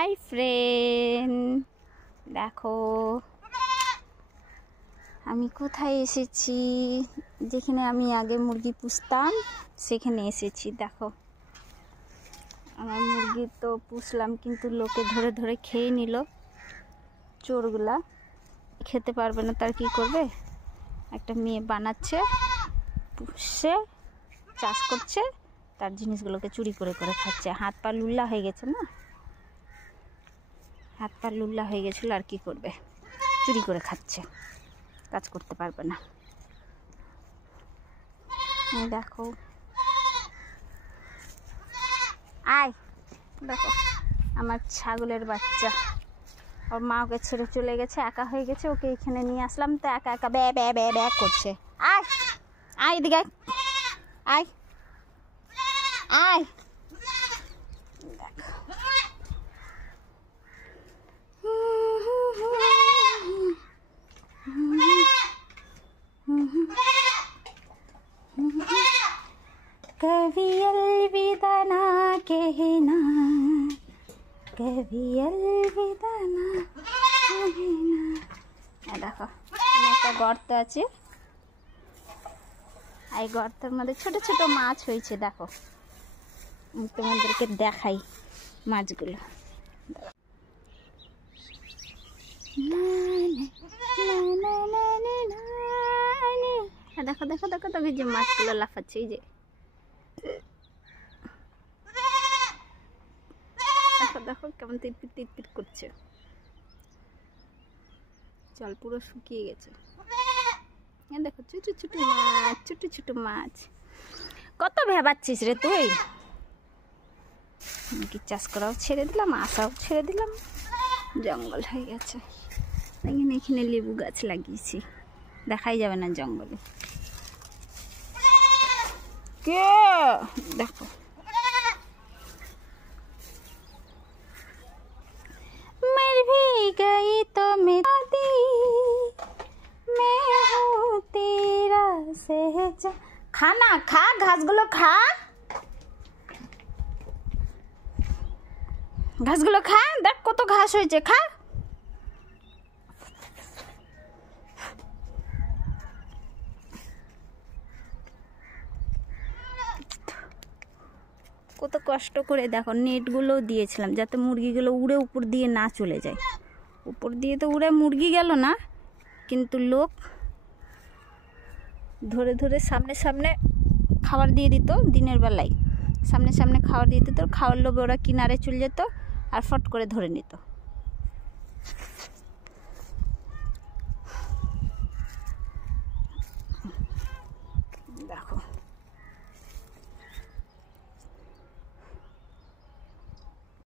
Hi friend, দেখো আমি কোথায় এসেছি। যেখানে আমি আগে মুরগি পুষতাম সেখানে এসেছি। দেখো আমার মুরগি তো পুষলাম, কিন্তু লোকে ধরে ধরে খেয়ে নিল। চোরগুলা খেতে পারবে না, তার কি করবে? একটা মেয়ে বানাচ্ছে, পুষছে, চাষ করছে, তার জিনিসগুলোকে চুরি করে করে খাচ্ছে। হাত পা লুল্লা হয়ে গেছে না, হাত পা লুল্লা হয়ে গেছিলো, আর কি করবে? চুরি করে খাচ্ছে, কাজ করতে পারবে না। দেখো আয়, দেখো আমার ছাগলের বাচ্চা, ওর মা ওকে ছেড়ে চলে গেছে, একা হয়ে গেছে। ওকে এখানে নিয়ে আসলাম, তো একা একা ব্যা ব্যা ব্যা ব্যা করছে। আয় আয় এদিকে আয়, আয় कभी अलविदा ना कहना, कभी अलविदा ना कहना। দেখো একটা গর্ত আছে, এই গর্তের মধ্যে ছোট ছোট মাছ হয়েছে। দেখো তোমাদেরকে দেখাই মাছগুলো। দেখো দেখো দেখো দেখো যে মাছগুলো লাফাচ্ছে, এই যে দেখো দেখো কেমন তিরপিট তিরপিট করছে। জল পুরো শুকিয়ে গেছে। দেখো ছোট ছোট মাছ, ছোট ছোট মাছ। কত ভেবাচ্ছিস রে তুই? কি চাষ করাও ছেড়ে দিলাম, আশাও ছেড়ে দিলাম, জঙ্গল হয়ে গেছে। এখানে এখানে লেবু গাছ লাগিয়েছি, দেখাই যাবে না জঙ্গলে। কে দেখো मर भी गई तो मेरा दी, मैं हूँ तेरा सहजा। खाना खा, घासগুলো খা, ঘাসগুলো খা। দেখ কত ঘাস হয়েছে, খা। কত কষ্ট করে দেখো নেটগুলো দিয়েছিলাম যাতে মুরগিগুলো উড়ে উপর দিয়ে না চলে যায়। উপর দিয়ে তো উড়ে মুরগি গেল না, কিন্তু লোক ধরে ধরে সামনে সামনে খাবার দিয়ে দিত। দিনের বেলায় সামনে সামনে খাবার দিয়ে দিত, খাওয়ার লোভে ওরা কিনারে চলে যেত আর ফট করে ধরে নিত। দেখো